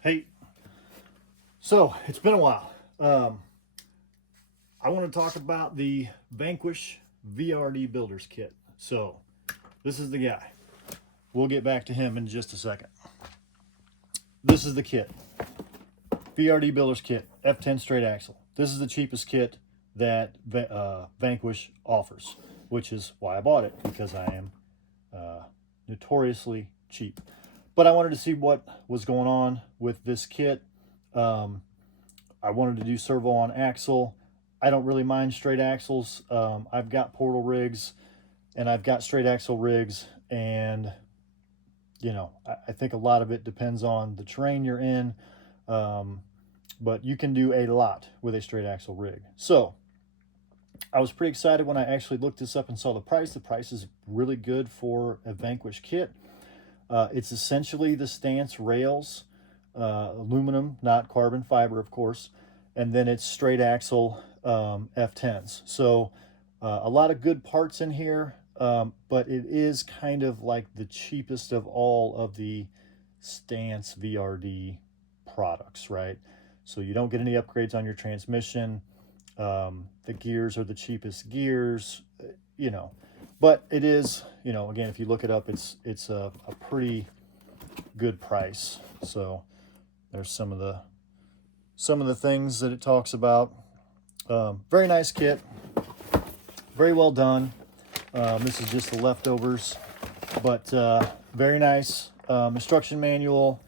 Hey, so it's been a while. I want to talk about the Vanquish VRD Builders Kit. So this is the guy. We'll get back to him in just a second. This is the kit. VRD Builders Kit, F10 straight axle. This is the cheapest kit that Vanquish offers, which is why I bought it, because I am notoriously cheap. But I wanted to see what was going on with this kit. I wanted to do servo on axle. I don't really mind straight axles. I've got portal rigs and I've got straight axle rigs, and you know, I think a lot of it depends on the terrain you're in, but you can do a lot with a straight axle rig. So I was pretty excited when I actually looked this up and saw the price. The price is really good for a Vanquish kit. It's essentially the stance rails, aluminum, not carbon fiber, of course, and then it's straight axle F10s. So a lot of good parts in here, but it is kind of like the cheapest of all of the stance VRD products, right? So you don't get any upgrades on your transmission. The gears are the cheapest gears, you know. But it is, you know, again, if you look it up, it's a pretty good price. So there's some of the things that it talks about. Very nice kit, very well done. This is just the leftovers, but very nice. Instruction manual.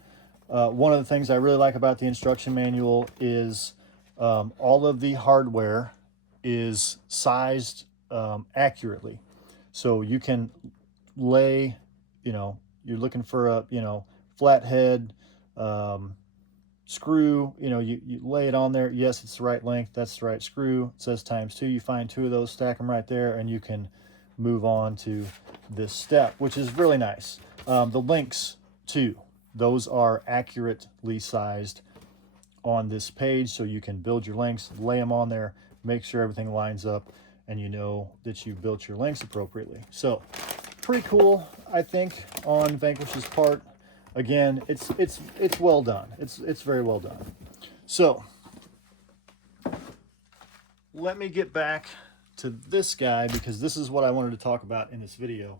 One of the things I really like about the instruction manual is all of the hardware is sized accurately. So you can lay, you know, you're looking for a, you know, flathead screw, you know, you lay it on there. Yes, it's the right length. That's the right screw. It says ×2. You find 2 of those, stack them right there, and you can move on to this step, which is really nice. The links too, those are accurately sized on this page, so you can build your links, lay them on there, make sure everything lines up, and you know that you built your links appropriately. So pretty cool, I think, on Vanquish's part. Again, it's well done. It's very well done. So let me get back to this guy, because this is what I wanted to talk about in this video.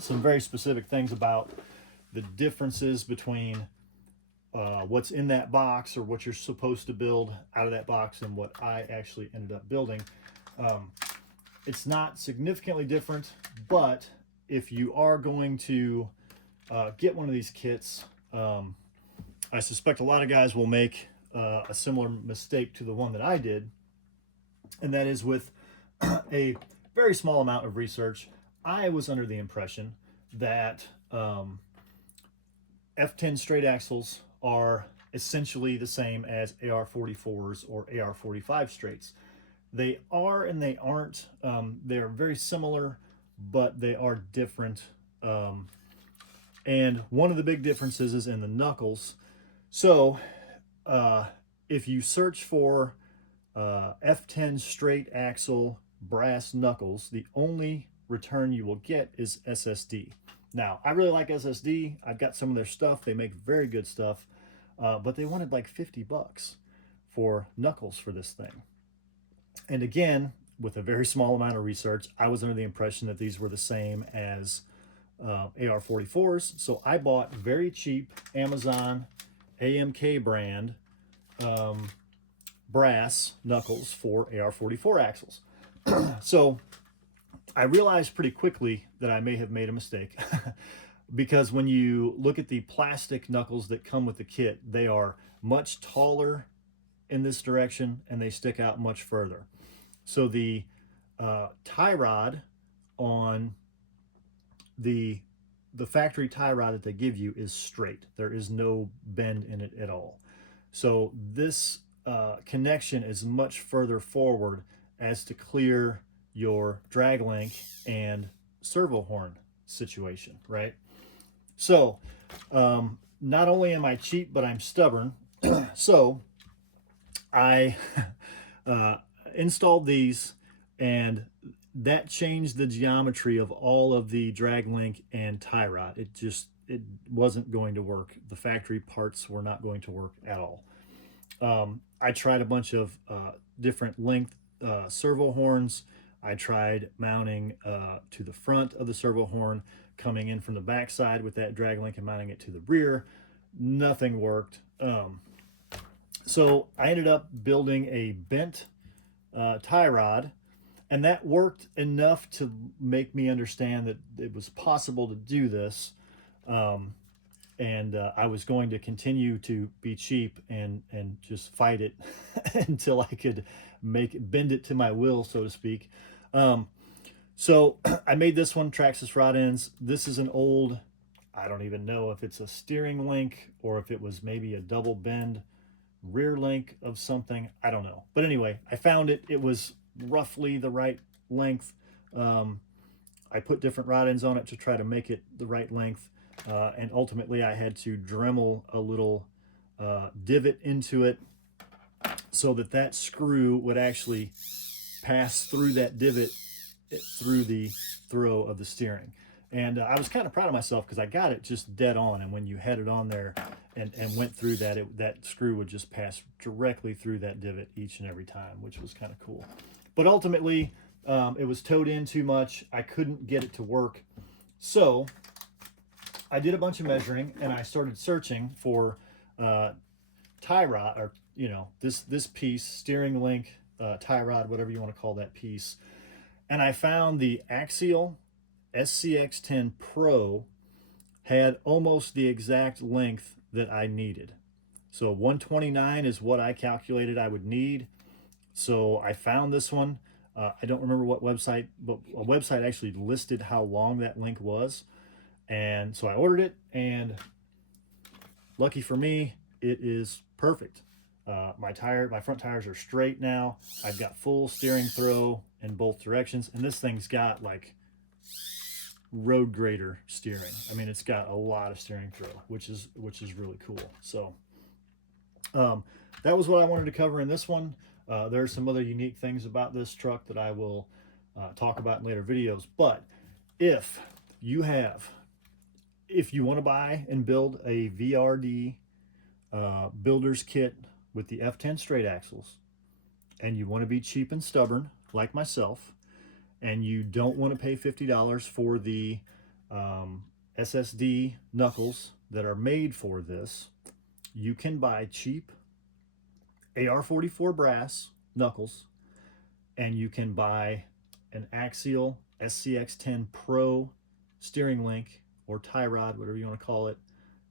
Some very specific things about the differences between what's in that box, or what you're supposed to build out of that box, and what I actually ended up building. It's not significantly different, but if you are going to get one of these kits, I suspect a lot of guys will make a similar mistake to the one that I did, and that is with a very small amount of research. I was under the impression that F10 straight axles are essentially the same as AR44s or AR45 straights. They are and they aren't. They're very similar, but they are different. And one of the big differences is in the knuckles. So if you search for F10 straight axle brass knuckles, the only return you will get is SSD. Now, I really like SSD. I've got some of their stuff. They make very good stuff, but they wanted like 50 bucks for knuckles for this thing. And again, with a very small amount of research, I was under the impression that these were the same as AR44s. So I bought very cheap Amazon AMK brand brass knuckles for AR44 axles. So I realized pretty quickly that I may have made a mistake because when you look at the plastic knuckles that come with the kit, they are much taller in this direction and they stick out much further. So the tie rod on the factory tie rod that they give you is straight. There is no bend in it at all. So this connection is much further forward as to clear your drag link and servo horn situation, right? So not only am I cheap, but I'm stubborn. So I installed these, and that changed the geometry of all of the drag link and tie rod. It it wasn't going to work. The factory parts were not going to work at all. I tried a bunch of different length servo horns. I tried mounting to the front of the servo horn, coming in from the back side with that drag link and mounting it to the rear. Nothing worked. So I ended up building a bent tie rod, and that worked enough to make me understand that it was possible to do this. I was going to continue to be cheap and just fight it until I could bend it to my will, so to speak. So I made this one, Traxxas rod ends. This is an old, I don't even know if it's a steering link or if it was maybe a double bend rear link of something. I don't know. But anyway, I found it. It was roughly the right length. I put different rod ends on it to try to make it the right length. And ultimately I had to Dremel a little divot into it so that that screw would actually pass through that divot through the throw of the steering. And I was kind of proud of myself because I got it just dead on. And when you had it on there and went through that, that screw would just pass directly through that divot each and every time, which was kind of cool. But ultimately, it was towed in too much. I couldn't get it to work. So I did a bunch of measuring and I started searching for tie rod, or this piece, steering link, tie rod, whatever you want to call that piece. And I found the Axial SCX10 Pro had almost the exact length that I needed. So 129 is what I calculated I would need. So I found this one. I don't remember what website, but a website actually listed how long that link was. And so I ordered it, and lucky for me, it is perfect. My front tires are straight now. I've got full steering throw in both directions, and this thing's got like road grader steering. I mean, it's got a lot of steering throw, which is really cool. So that was what I wanted to cover in this one. There are some other unique things about this truck that I will talk about in later videos. But if you want to buy and build a VRD builder's kit with the F10 straight axles, and you want to be cheap and stubborn like myself, and you don't want to pay $50 for the SSD knuckles that are made for this, you can buy cheap AR-44 brass knuckles, and you can buy an Axial SCX10 Pro steering link or tie rod, whatever you want to call it,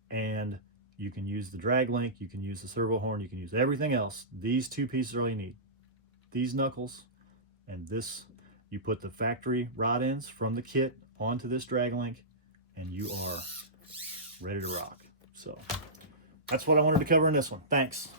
and you can use the drag link, you can use the servo horn, you can use everything else. These two pieces are all you need. These knuckles and this, you put the factory rod ends from the kit onto this drag link, and you are ready to rock. So that's what I wanted to cover in this one. Thanks.